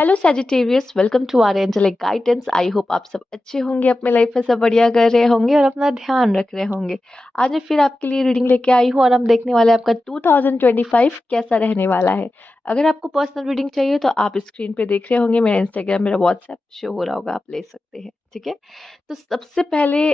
Hello Sagittarius, welcome to our angelic guidance. I hope आप सब अच्छे होंगे, अपने लाइफ में सब बढ़िया कर रहे होंगे और अपना ध्यान रख रहे होंगे। आज मैं फिर आपके लिए रीडिंग लेके आई हूँ और हम देखने वाले हैं आपका 2025 कैसा रहने वाला है। अगर आपको पर्सनल रीडिंग चाहिए तो आप स्क्रीन पे देख रहे होंगे, मेरा इंस्टाग्राम, मेरा व्हाट्सएप शो हो रहा होगा, आप ले सकते हैं। ठीक है, तो सबसे पहले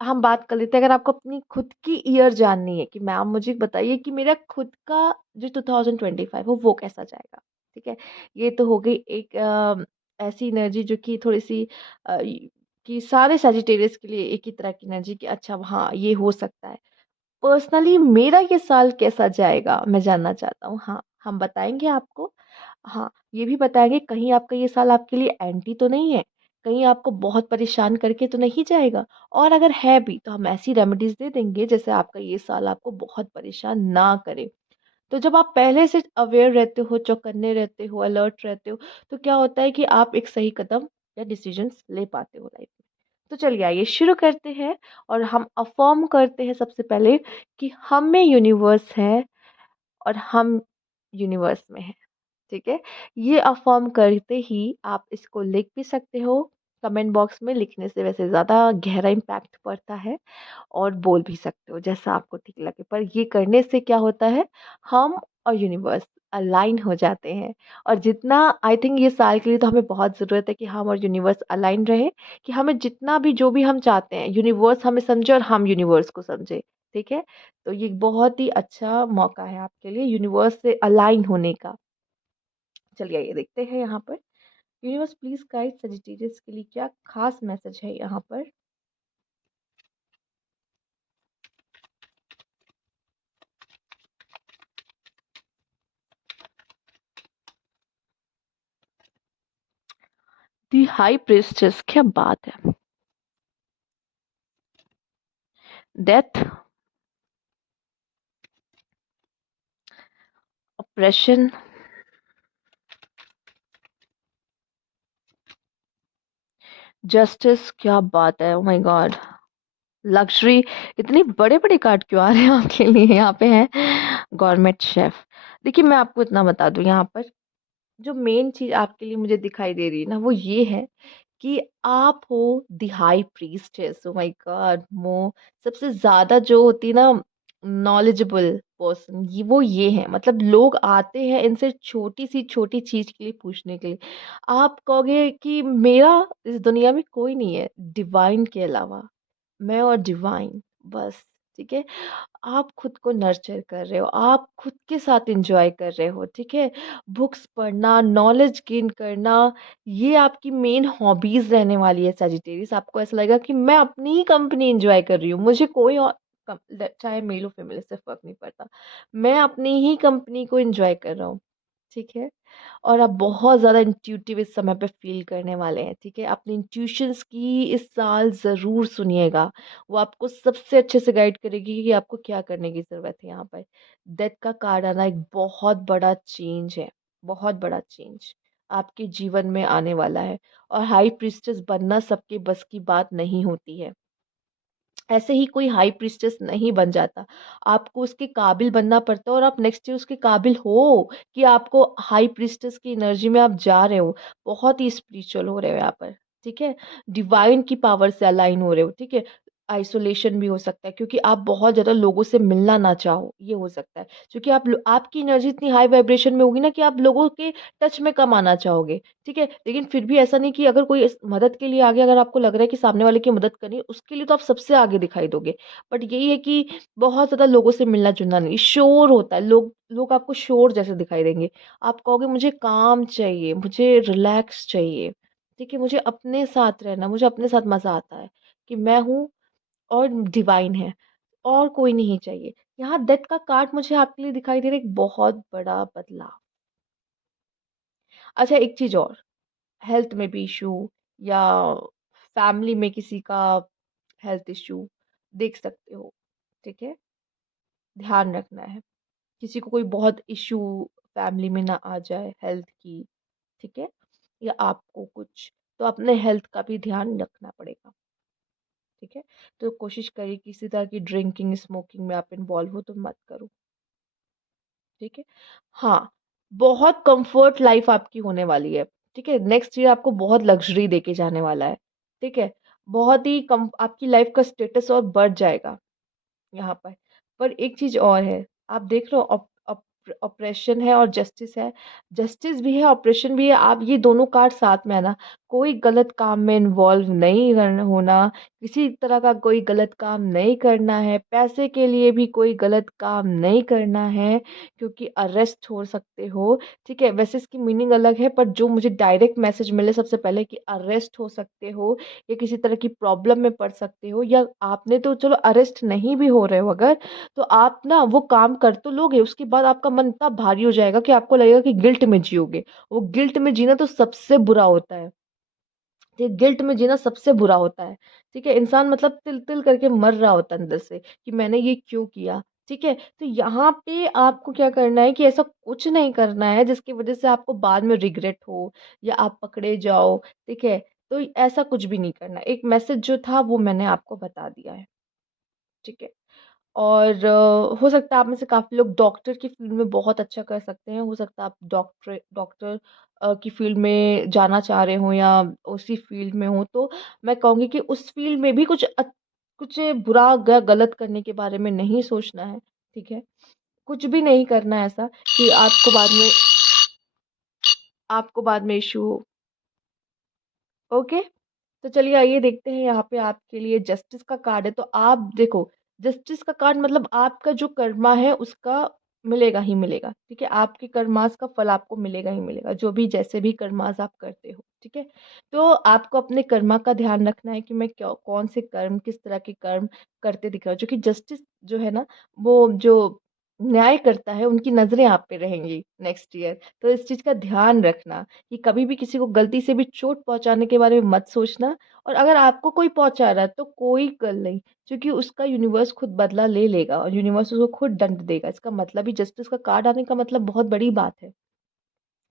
हम बात कर लेते हैं। अगर आपको अपनी खुद की ईयर जाननी है कि मैम मुझे बताइए कि मेरा खुद का जो 2025 हो वो कैसा जाएगा। ठीक है, ये तो हो गई एक ऐसी एनर्जी जो कि थोड़ी सी कि सारे सैजिटेरियस के लिए एक ही तरह की एनर्जी कि अच्छा हाँ ये हो सकता है। पर्सनली मेरा ये साल कैसा जाएगा मैं जानना चाहता हूँ। हाँ, हम बताएंगे आपको। हाँ, ये भी बताएँगे कहीं आपका ये साल आपके लिए एंटी तो नहीं है, कहीं आपको बहुत परेशान करके तो नहीं जाएगा, और अगर है भी तो हम ऐसी रेमेडीज़ दे देंगे जैसे आपका ये साल आपको बहुत परेशान ना करे। तो जब आप पहले से अवेयर रहते हो, चौकन्ने रहते हो, अलर्ट रहते हो, तो क्या होता है कि आप एक सही कदम या डिसीजंस ले पाते हो लाइफ में। तो चलिए आइए शुरू करते हैं और हम अफ़र्म करते हैं सबसे पहले कि हम में यूनिवर्स है और हम यूनिवर्स में हैं। ठीक है? ये अफ़र्म करते ही आप इसको लिख भी सकते हो, कमेंट बॉक्स में लिखने से वैसे ज़्यादा गहरा इम्पैक्ट पड़ता है, और बोल भी सकते हो जैसा आपको ठीक लगे। पर ये करने से क्या होता है, हम और यूनिवर्स अलाइन हो जाते हैं। और जितना आई थिंक ये साल के लिए तो हमें बहुत ज़रूरत है कि हम और यूनिवर्स अलाइन रहें, कि हमें जितना भी जो भी हम चाहते हैं, यूनिवर्स हमें समझे और हम यूनिवर्स को समझे। ठीक है? तो ये बहुत ही अच्छा मौका है आपके लिए यूनिवर्स से अलाइन होने का। चलिए आइए देखते हैं यहाँ पर यूनिवर्स प्लीज गाइड सजिटेरियस के लिए क्या खास मैसेज है यहाँ पर। दी हाई प्रिस्टेस, क्या बात है। डेथ, ऑपरेशन, जस्टिस, क्या बात है। Oh my God, luxury. इतने बड़े बड़े कार्ड क्यों आ रहे हैं आपके लिए यहाँ पे है। Government chef. देखिए मैं आपको इतना बता दूं, यहाँ पर जो मेन चीज आपके लिए मुझे दिखाई दे रही है ना, वो ये है कि आप हो the high priestess. Oh my God, मो सबसे ज्यादा जो होती है ना नॉलेजेबल पर्सन, ये है। मतलब लोग आते हैं इनसे छोटी सी छोटी चीज के लिए पूछने के लिए। आप कहोगे कि मेरा इस दुनिया में कोई नहीं है डिवाइन के अलावा, मैं और डिवाइन बस। ठीक है, आप खुद को नर्चर कर रहे हो, आप खुद के साथ एंजॉय कर रहे हो। ठीक है, बुक्स पढ़ना, नॉलेज गेन करना, ये आपकी मेन हॉबीज रहने वाली है सजिटेरियस। आपको ऐसा लगेगा कि मैं अपनी ही कंपनी एंजॉय कर रही हूँ, मुझे कोई और चाहे मेल हो फीमेल इससे फर्क नहीं पड़ता, मैं अपनी ही कंपनी को एंजॉय कर रहा हूँ। ठीक है, और आप बहुत ज़्यादा इंट्यूटिव इस समय पे फील करने वाले हैं। ठीक है, अपनी इंट्यूशंस की इस साल ज़रूर सुनिएगा, वो आपको सबसे अच्छे से गाइड करेगी कि आपको क्या करने की ज़रूरत है। यहाँ पर डेथ का कार्ड आना एक बहुत बड़ा चेंज है, बहुत बड़ा चेंज आपके जीवन में आने वाला है। और हाई प्रीस्टेस बनना सबके बस की बात नहीं होती है, ऐसे ही कोई हाई प्रीस्टेस नहीं बन जाता, आपको उसके काबिल बनना पड़ता है। और आप नेक्स्ट ईयर उसके काबिल हो कि आपको हाई प्रीस्टेस की एनर्जी में आप जा रहे हो, बहुत ही स्पिरिचुअल हो रहे हो यहाँ पर। ठीक है, डिवाइन की पावर से अलाइन हो रहे हो। ठीक है, आइसोलेशन भी हो सकता है क्योंकि आप बहुत ज़्यादा लोगों से मिलना ना चाहो, ये हो सकता है। क्योंकि आपकी एनर्जी इतनी हाई वाइब्रेशन में होगी ना कि आप लोगों के टच में कम आना चाहोगे। ठीक है, लेकिन फिर भी ऐसा नहीं कि अगर कोई मदद के लिए आगे, अगर आपको लग रहा है कि सामने वाले की मदद करनी है, उसके लिए तो आप सबसे आगे दिखाई दोगे। बट यही है कि बहुत ज़्यादा लोगों से मिलना जुलना नहीं, शोर होता है, लोग लोग आपको शोर जैसे दिखाई देंगे। आप कहोगे मुझे काम चाहिए, मुझे रिलैक्स चाहिए। ठीक है, मुझे अपने साथ रहना, मुझे अपने साथ मजा आता है कि मैं हूँ और डिवाइन है, और कोई नहीं चाहिए। यहाँ डेथ का कार्ड मुझे आपके लिए दिखाई दे रहा है, एक बहुत बड़ा बदलाव। अच्छा, एक चीज और, हेल्थ में भी इशू, या फैमिली में किसी का हेल्थ इशू देख सकते हो। ठीक है, ध्यान रखना है किसी को कोई बहुत इशू फैमिली में ना आ जाए हेल्थ की। ठीक है, या आपको कुछ, तो अपने हेल्थ का भी ध्यान रखना पड़ेगा। ठीक है, तो कोशिश करिए किसी तरह की ड्रिंकिंग स्मोकिंग में आप इन्वॉल्व हो तो मत करो। ठीक है, हाँ, बहुत कंफर्ट लाइफ आपकी होने वाली है। ठीक है? नेक्स्ट ईयर आपको बहुत लग्ज़री देके जाने वाला है, ठीक है? बहुत ही कम आपकी लाइफ़ का स्टेटस और बढ़ जाएगा यहाँ पर। पर एक चीज़ और है, आप देख रहे हो ऑपरेशन है और जस्टिस है। जस्टिस भी है, ऑपरेशन भी है, आप ये दोनों कार्ड साथ में है ना, कोई गलत काम में इन्वॉल्व नहीं करना होना, किसी तरह का कोई गलत काम नहीं करना है, पैसे के लिए भी कोई गलत काम नहीं करना है, क्योंकि अरेस्ट हो सकते हो, ठीक है? वैसे इसकी मीनिंग अलग है, पर जो मुझे डायरेक्ट मैसेज मिले सबसे पहले कि अरेस्ट हो सकते हो या किसी तरह की प्रॉब्लम में पड़ सकते हो, या आपने तो चलो अरेस्ट नहीं भी हो रहे हो अगर, तो आप ना वो काम कर तो लोगे, उसके बाद आपका मन इतना भारी हो जाएगा कि आपको लगेगा कि गिल्ट में जियोगे। वो गिल्ट में जीना तो सबसे बुरा होता है। ये गिल्ट में जीना सबसे बुरा होता है, ठीक है? इंसान मतलब तिल-तिल करके मर रहा होता है अंदर से कि मैंने ये क्यों किया, ठीक है? तो यहाँ पे आपको क्या करना है कि ऐसा कुछ नहीं करना है जिसकी वज़ह से आपको बाद में रिग्रेट हो या आप पकड़े जाओ, ठीक है? तो ऐसा कुछ भी नहीं करना है। एक मैसेज जो था वो मैंने आपको बता दिया है, ठीक है? और हो सकता है आप में से काफ़ी लोग डॉक्टर की फ़ील्ड में बहुत अच्छा कर सकते हैं। हो सकता है आप डॉक्टर की फ़ील्ड में जाना चाह रहे हों या उसी फ़ील्ड में हों, तो मैं कहूँगी कि उस फ़ील्ड में भी कुछ बुरा ग गलत करने के बारे में नहीं सोचना है, ठीक है? कुछ भी नहीं करना है ऐसा कि आपको बाद में इश्यू हो, ओके? तो चलिए आइए देखते हैं यहाँ पे आपके लिए जस्टिस का कार्ड है, तो आप देखो, जस्टिस का कार्ड मतलब आपका जो कर्मा है उसका मिलेगा ही मिलेगा, ठीक है? आपके कर्मास का फल आपको मिलेगा ही मिलेगा, जो भी जैसे भी कर्मास आप करते हो, ठीक है? तो आपको अपने कर्मा का ध्यान रखना है कि मैं क्या कौन से कर्म, किस तरह के कर्म करते दिख रहा हूँ, जो कि जस्टिस जो है ना, वो जो न्याय करता है, उनकी नज़रें आप पे रहेंगी नेक्स्ट ईयर। तो इस चीज़ का ध्यान रखना कि कभी भी किसी को गलती से भी चोट पहुँचाने के बारे में मत सोचना, और अगर आपको कोई पहुँचा रहा है तो कोई गल नहीं, क्योंकि उसका यूनिवर्स खुद बदला ले लेगा और यूनिवर्स उसको खुद दंड देगा। इसका मतलब ही जस्टिस का कार्ड आने का मतलब बहुत बड़ी बात है।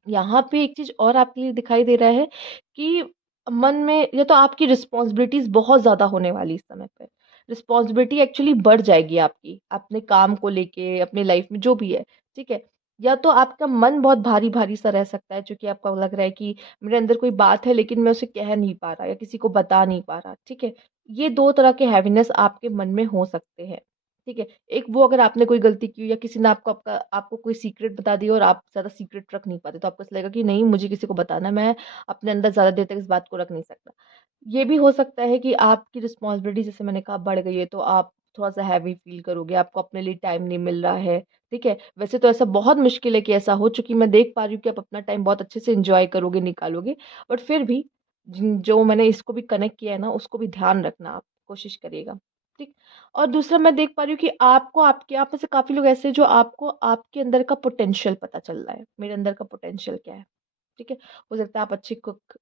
यहाँ पे एक चीज़ और आपके लिए दिखाई दे रहा है कि मन में या तो आपकी रिस्पॉन्सिबिलिटीज़ बहुत ज़्यादा होने वाली इस समय पे। रिस्पॉन्सिबिलिटी एक्चुअली बढ़ जाएगी आपकी, अपने काम को लेके, अपनी लाइफ़ में जो भी है, ठीक है? या तो आपका मन बहुत भारी-भारी सा रह सकता है, क्योंकि आपको लग रहा है कि मेरे अंदर कोई बात है लेकिन मैं उसे कह नहीं पा रहा या किसी को बता नहीं पा रहा, ठीक है? ये 2 तरह के हैवीनेस आपके मन में हो सकते हैं, ठीक है? एक वो अगर आपने कोई गलती की या किसी ने आपको कोई सीक्रेट बता दिया और आप ज़्यादा सीक्रेट रख नहीं पाते, तो आपको ऐसा लगेगा कि नहीं मुझे किसी को बताना है, मैं अपने अंदर ज़्यादा देर तक इस बात को रख नहीं सकता। ये भी हो सकता है कि आपकी रिस्पॉन्सिबिलिटी जैसे मैंने कहा बढ़ गई है, तो आप थोड़ा-सा हैवी फ़ील करोगे, आपको अपने लिए टाइम नहीं मिल रहा है, ठीक है? वैसे तो ऐसा बहुत मुश्किल है कि ऐसा हो, चूँकि मैं देख पा रही हूँ कि आप अपना टाइम बहुत अच्छे से एन्जॉय करोगे, निकालोगे, बट फिर भी जो मैंने इसको भी कनेक्ट किया है ना, उसको भी ध्यान रखना आप, कोशिश करिएगा, ठीक? और दूसरा मैं देख पा रही हूँ कि आपको आपके आप में से काफ़ी लोग ऐसे हैं जो आपको आपके अंदर का पोटेंशियल पता चल रहा है, मेरे अंदर का पोटेंशियल क्या है, ठीक है? हो सकता है आप अच्छी कुक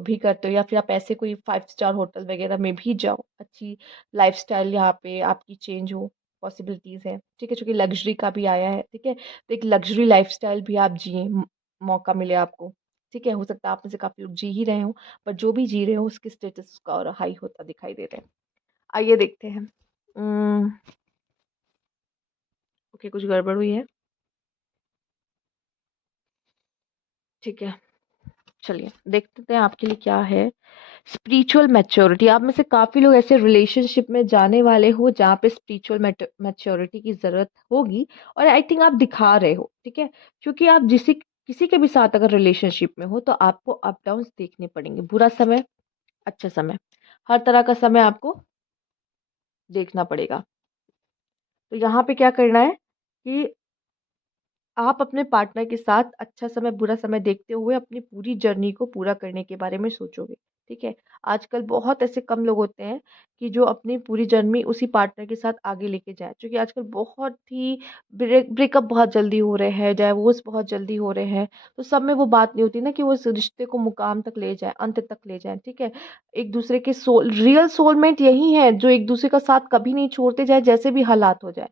भी करते हो या फिर आप ऐसे कोई 5 स्टार होटल वगैरह में भी जाओ, अच्छी लाइफ़स्टाइल यहाँ पे आपकी चेंज हो, पॉसिबिलिटीज़ हैं, ठीक है? चूँकि लग्ज़री का भी आया है, ठीक है? तो एक लग्ज़री लाइफ़स्टाइल भी आप जिएँ, मौका मिले आपको, ठीक है? हो सकता है आप में से काफ़ी लोग जी ही रहे हों, पर जो भी जी रहे हों उसके स्टेटस उसका और हाई होता दिखाई दे रहा है। आइए देखते हैं। ओके, कुछ गड़बड़ हुई है? ठीक है, चलिए देखते हैं आपके लिए क्या है। स्पिरिचुअल मैच्योरिटी, आप में से काफ़ी लोग ऐसे रिलेशनशिप में जाने वाले हो जहाँ पे स्पिरिचुअल मैच्योरिटी की ज़रूरत होगी, और आई थिंक आप दिखा रहे हो, ठीक है? क्योंकि आप जिसी किसी के भी साथ अगर रिलेशनशिप में हो तो आपको अप डाउन्स देखने पड़ेंगे, बुरा समय, अच्छा समय, हर तरह का समय आपको देखना पड़ेगा। तो यहाँ पे क्या करना है कि आप अपने पार्टनर के साथ अच्छा समय, बुरा समय देखते हुए अपनी पूरी जर्नी को पूरा करने के बारे में सोचोगे, ठीक है? आजकल बहुत ऐसे कम लोग होते हैं कि जो अपनी पूरी जर्नी उसी पार्टनर के साथ आगे लेके जाएँ, क्योंकि आजकल बहुत ही ब्रेकअप बहुत जल्दी हो रहे हैं, डाइवोर्स बहुत जल्दी हो रहे हैं, तो सब में वो बात नहीं होती ना कि वो इस रिश्ते को मुकाम तक ले जाएँ, अंत तक ले जाएँ, ठीक है? एक दूसरे के रियल सोलमेट यही हैं, जो एक दूसरे का साथ कभी नहीं छोड़ते, चाहे जैसे भी हालात हो जाएँ।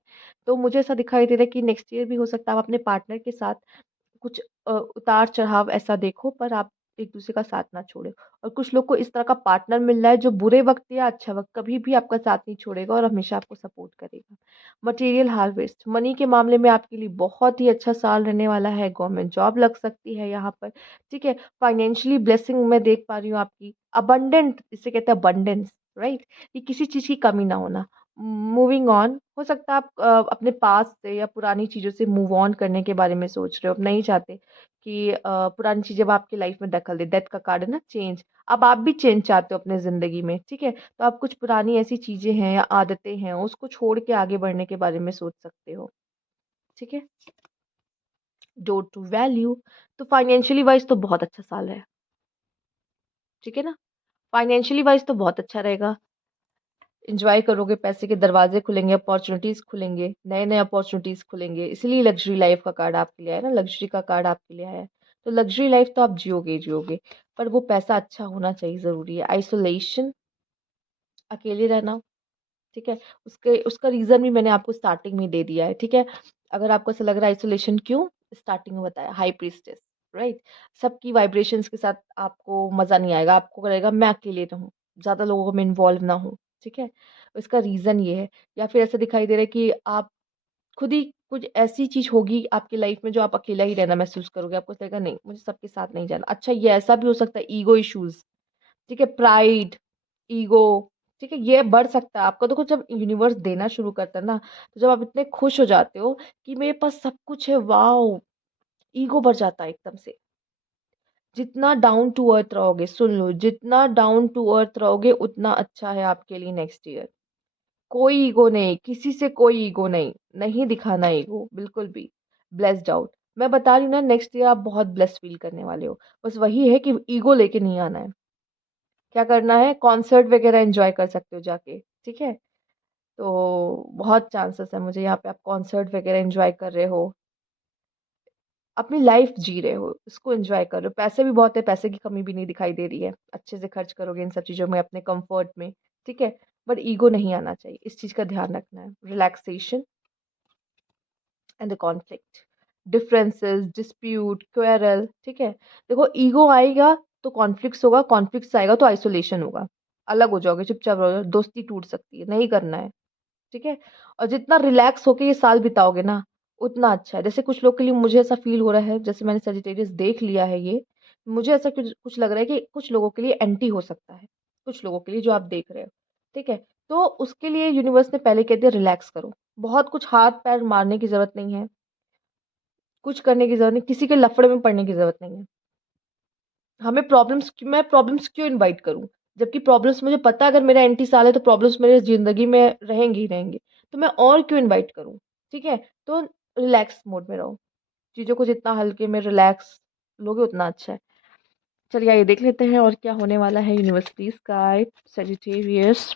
तो मुझे ऐसा दिखाई दे रहा है कि नेक्स्ट ईयर भी हो सकता है आप अपने पार्टनर के साथ कुछ उतार-चढ़ाव ऐसा देखो, पर आप एक दूसरे का साथ ना छोड़े। और कुछ लोग को इस तरह का पार्टनर मिल रहा है जो बुरे वक्त या अच्छा वक्त कभी भी आपका साथ नहीं छोड़ेगा और हमेशा आपको सपोर्ट करेगा। मटेरियल हार्वेस्ट, मनी के मामले में आपके लिए बहुत ही अच्छा साल रहने वाला है। गवर्नमेंट जॉब लग सकती है यहाँ पर, ठीक है। फाइनेंशियली ब्लेसिंग मैं देख पा रही हूँ आपकी। अबंडेंट, इसे कहते हैं अबंडेंस, राइट। ये किसी चीज की कमी ना होना। मूविंग ऑन, हो सकता है आप अपने पास से या पुरानी चीज़ों से मूव ऑन करने के बारे में सोच रहे हो। आप नहीं चाहते कि पुरानी चीज़ें अब आपकी लाइफ में दखल दे। डेथ का कार्ड है ना, चेंज। अब आप भी चेंज चाहते हो अपने ज़िंदगी में, ठीक है। तो आप कुछ पुरानी ऐसी चीज़ें हैं या आदतें हैं, उसको छोड़ के आगे बढ़ने के बारे में सोच सकते हो, ठीक है। डोर टू वैल्यू, तो फाइनेंशियली वाइज तो बहुत अच्छा साल है, ठीक है ना। फाइनेंशियली वाइज तो बहुत अच्छा रहेगा। एंजॉय करोगे, पैसे के दरवाजे खुलेंगे, अपॉर्चुनिटीज खुलेंगे, नए नए अपॉर्चुनिटीज खुलेंगे। इसलिए लग्जरी लाइफ का कार्ड आपके लिए आया ना, लग्जरी का कार्ड आपके लिए आया है। तो लग्जरी लाइफ तो आप जियोगे ही जियोगे, पर वो पैसा अच्छा होना चाहिए, ज़रूरी है। आइसोलेशन, अकेले रहना, ठीक है। उसके उसका रीज़न भी मैंने आपको स्टार्टिंग में दे दिया है, ठीक है। अगर आपको ऐसा लग रहा है आइसोलेशन क्यों, स्टार्टिंग में बताया, हाई प्रीस्टेस, राइट। सबकी वाइब्रेशंस के साथ आपको मज़ा नहीं आएगा, आपको लगेगा मैं अकेले रहूँ, ज़्यादा लोगों में इन्वॉल्व ना हूँ, ठीक है। इसका रीज़न ये है। या फिर ऐसा दिखाई दे रहा है कि आप खुद ही कुछ ऐसी चीज़ होगी आपकी लाइफ में जो आप अकेला ही रहना महसूस करोगे। आपको लगेगा नहीं, मुझे सबके साथ नहीं जाना। अच्छा, ये ऐसा भी हो सकता है, ईगो इश्यूज़, ठीक है, प्राइड, ईगो, ठीक है, ये बढ़ सकता है आपका। देखो, जब यूनिवर्स देना शुरू करता है ना, तो जब आप इतने खुश हो जाते हो कि मेरे पास सब कुछ है, वाओ, ईगो बढ़ जाता है एकदम से। जितना डाउन टू अर्थ रहोगे, सुन लो, जितना डाउन टू अर्थ रहोगे उतना अच्छा है आपके लिए नेक्स्ट ईयर। कोई ईगो नहीं, किसी से कोई ईगो नहीं, नहीं दिखाना ईगो बिल्कुल भी। ब्लेस्ड आउट, मैं बता रही हूँ ना, नेक्स्ट ईयर आप बहुत ब्लेस्ड फील करने वाले हो। बस वही है कि ईगो लेके नहीं आना है। क्या करना है, कॉन्सर्ट वगैरह एंजॉय कर सकते हो जाके, ठीक है। तो बहुत चांसेस है मुझे यहाँ पे आप कॉन्सर्ट वगैरह एंजॉय कर रहे हो, अपनी लाइफ जी रहे हो, इसको एंजॉय कर रहे हो। पैसे भी बहुत है, पैसे की कमी भी नहीं दिखाई दे रही है, अच्छे से खर्च करोगे इन सब चीज़ों में अपने कंफर्ट में, ठीक है। बट ईगो नहीं आना चाहिए, इस चीज़ का ध्यान रखना है। Relaxation and the conflict, differences, dispute, quarrel, ठीक है। देखो, ईगो आएगा तो कॉन्फ्लिक्ट्स होगा, कॉन्फ्लिक्ट्स आएगा तो आइसोलेशन होगा, अलग हो जाओगे, चुपचाप रहोगे, दोस्ती टूट सकती है, नहीं करना है, ठीक है। और जितना रिलैक्स होके ये साल बिताओगे ना, उतना अच्छा है। जैसे कुछ लोग के लिए मुझे ऐसा फील हो रहा है, जैसे मैंने सजिटेरियस देख लिया है ये, मुझे ऐसा कुछ कुछ लग रहा है कि कुछ लोगों के लिए एंटी हो सकता है, कुछ लोगों के लिए जो आप देख रहे हो, ठीक है। तो उसके लिए यूनिवर्स ने पहले कह दिया रिलैक्स करो, बहुत कुछ हाथ पैर मारने की ज़रूरत नहीं है, कुछ करने की ज़रूरत नहीं, किसी के लफड़े में पड़ने की ज़रूरत नहीं है। हमें मैं प्रॉब्लम्स क्यों इनवाइट करूँ? जबकि प्रॉब्लम्स मुझे पता है, अगर मेरा एंटी साल है तो प्रॉब्लम्स मेरी ज़िंदगी में रहेंगी ही रहेंगी। तो मैं और क्यों इनवाइट करूँ? ठीक है? तो रिलैक्स मोड में रहो। चीज़ों को जितना हल्के में रिलैक्स लोगे उतना अच्छा है। चलिए आइए देख लेते हैं और क्या होने वाला है। Universities guide Sagittarius.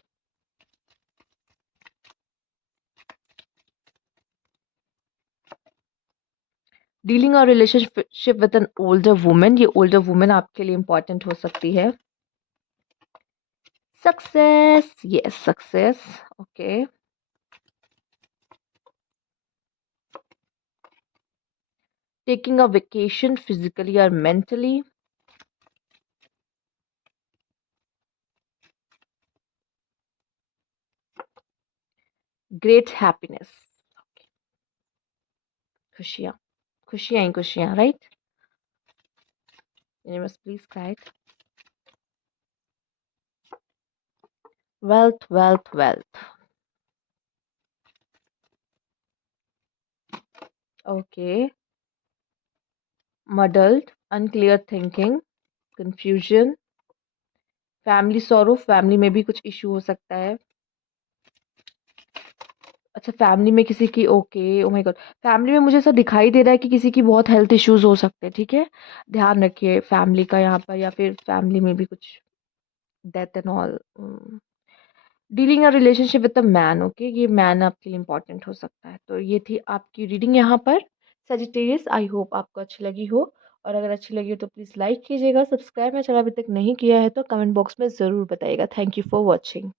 Dealing a relationship with an older woman. ये ओल्डर वुमन आपके लिए इम्पोर्टेंट हो सकती है। Success, yes success, okay. Taking a vacation physically or mentally. Great happiness. खुशियाँ, खुशियाँ ही खुशियाँ, right? Universe, please guide. Wealth, wealth, wealth. Okay. Muddled, unclear thinking, confusion, family sorrow, family में भी कुछ इशू हो सकता है। अच्छा, फैमिली में किसी की, okay, oh my God, family में मुझे ऐसा दिखाई दे रहा है कि किसी की बहुत हेल्थ इश्यूज हो सकते हैं, ठीक है। ध्यान रखिए फैमिली का यहाँ पर, या फिर फैमिली में भी कुछ death and all. Dealing a relationship with a man, okay, ये मैन आपके लिए इंपॉर्टेंट हो सकता है। तो ये थी आपकी रीडिंग यहाँ पर सजिटेरियस। आई होप आपको अच्छी लगी हो, और अगर अच्छी लगी हो तो प्लीज़ लाइक कीजिएगा, सब्सक्राइब मेरा चैनल अभी तक नहीं किया है तो कमेंट बॉक्स में ज़रूर बताइएगा। Thank you for watching.